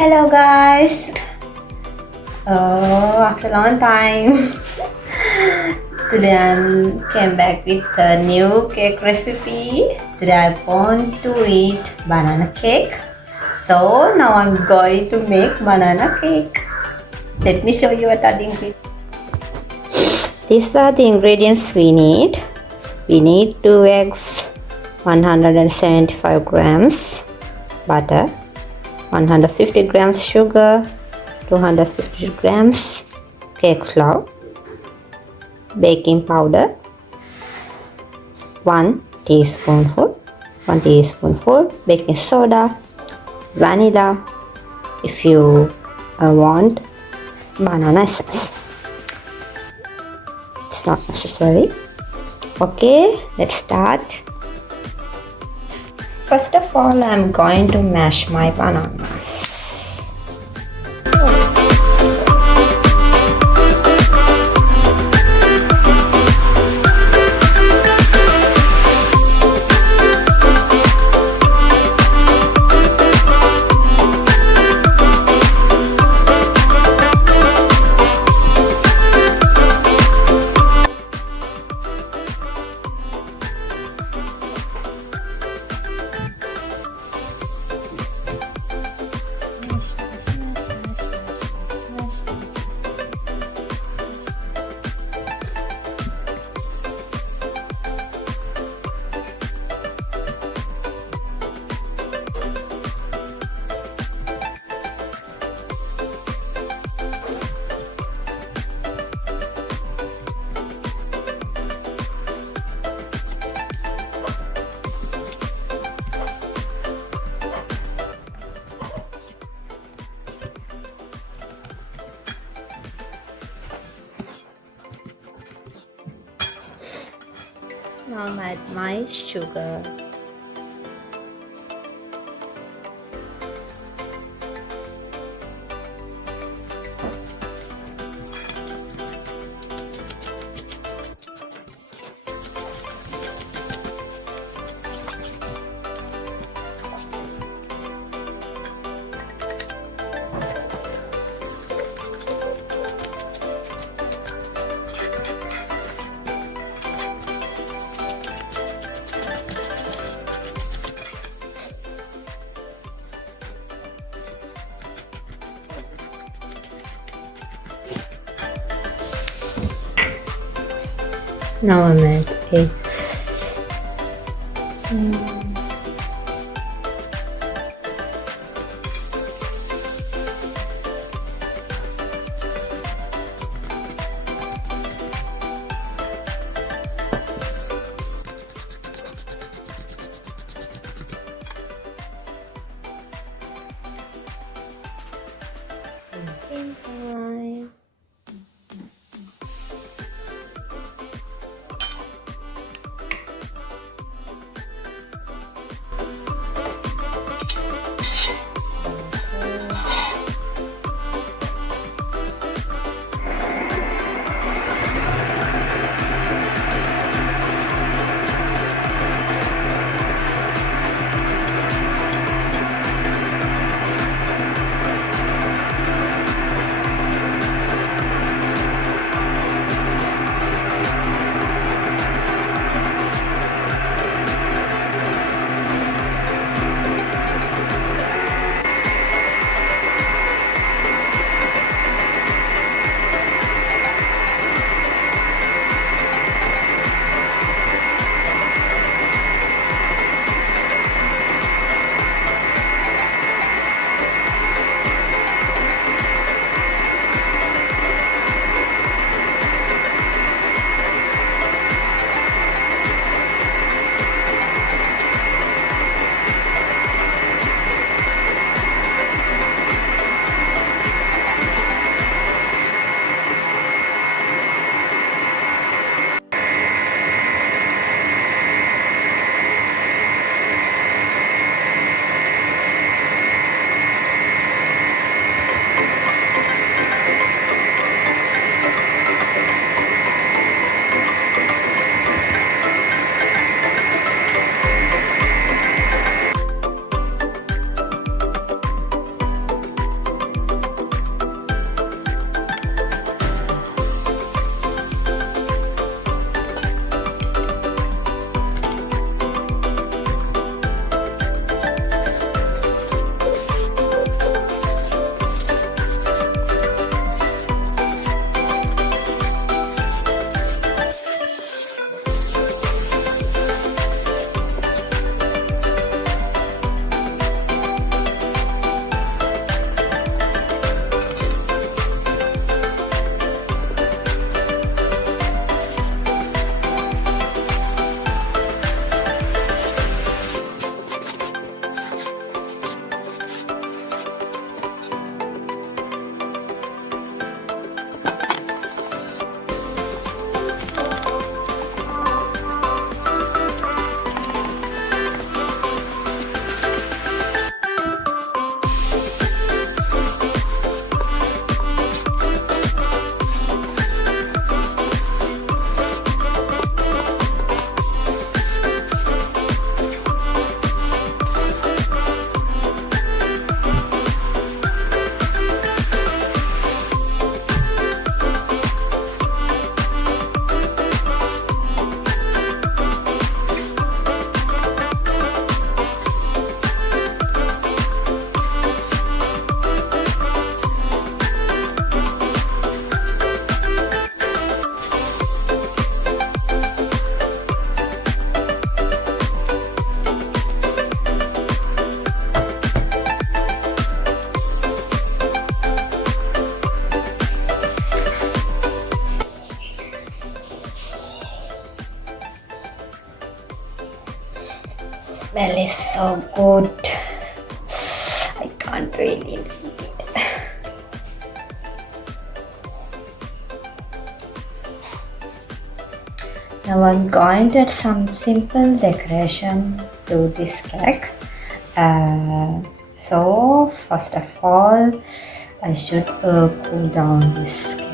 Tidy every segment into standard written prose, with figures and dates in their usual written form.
Hello guys! After a long time, today I came back with a new cake recipe. Today I want to eat banana cake. So now I'm going to make banana cake. Let me show you what are the ingredients. These are the ingredients we need. We need 2 eggs, 175 grams butter, 150 grams sugar, 250 grams cake flour, baking powder, 1 teaspoonful baking soda, vanilla, if you want banana essence. It's not necessary. Okay, let's start. First of all, I'm going to mash my bananas. Now I'll add my sugar. Now I'm at eggs. smell is so good. I can't really eat. Now I'm going to add some simple decoration to this cake. So first of all, I should cool down this cake.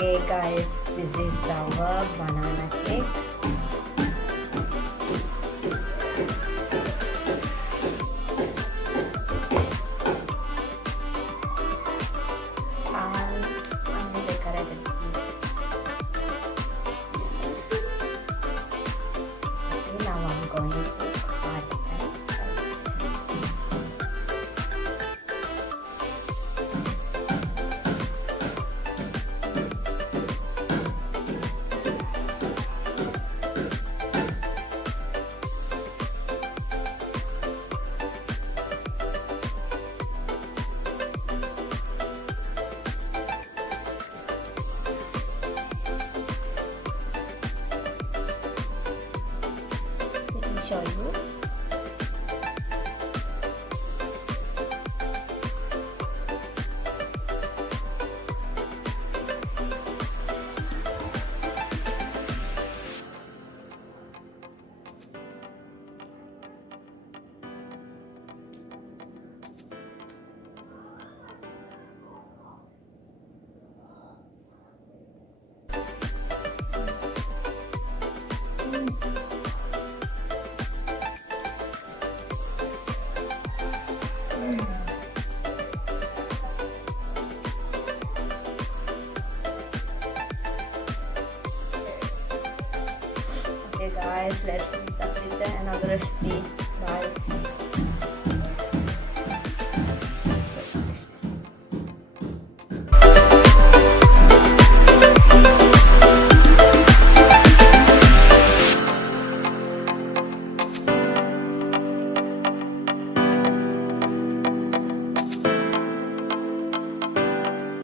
Okay guys, this is our banana cake. I'm decorated. Okay, now I'm going to cut and show you. Okay guys, let's meet up with another recipe.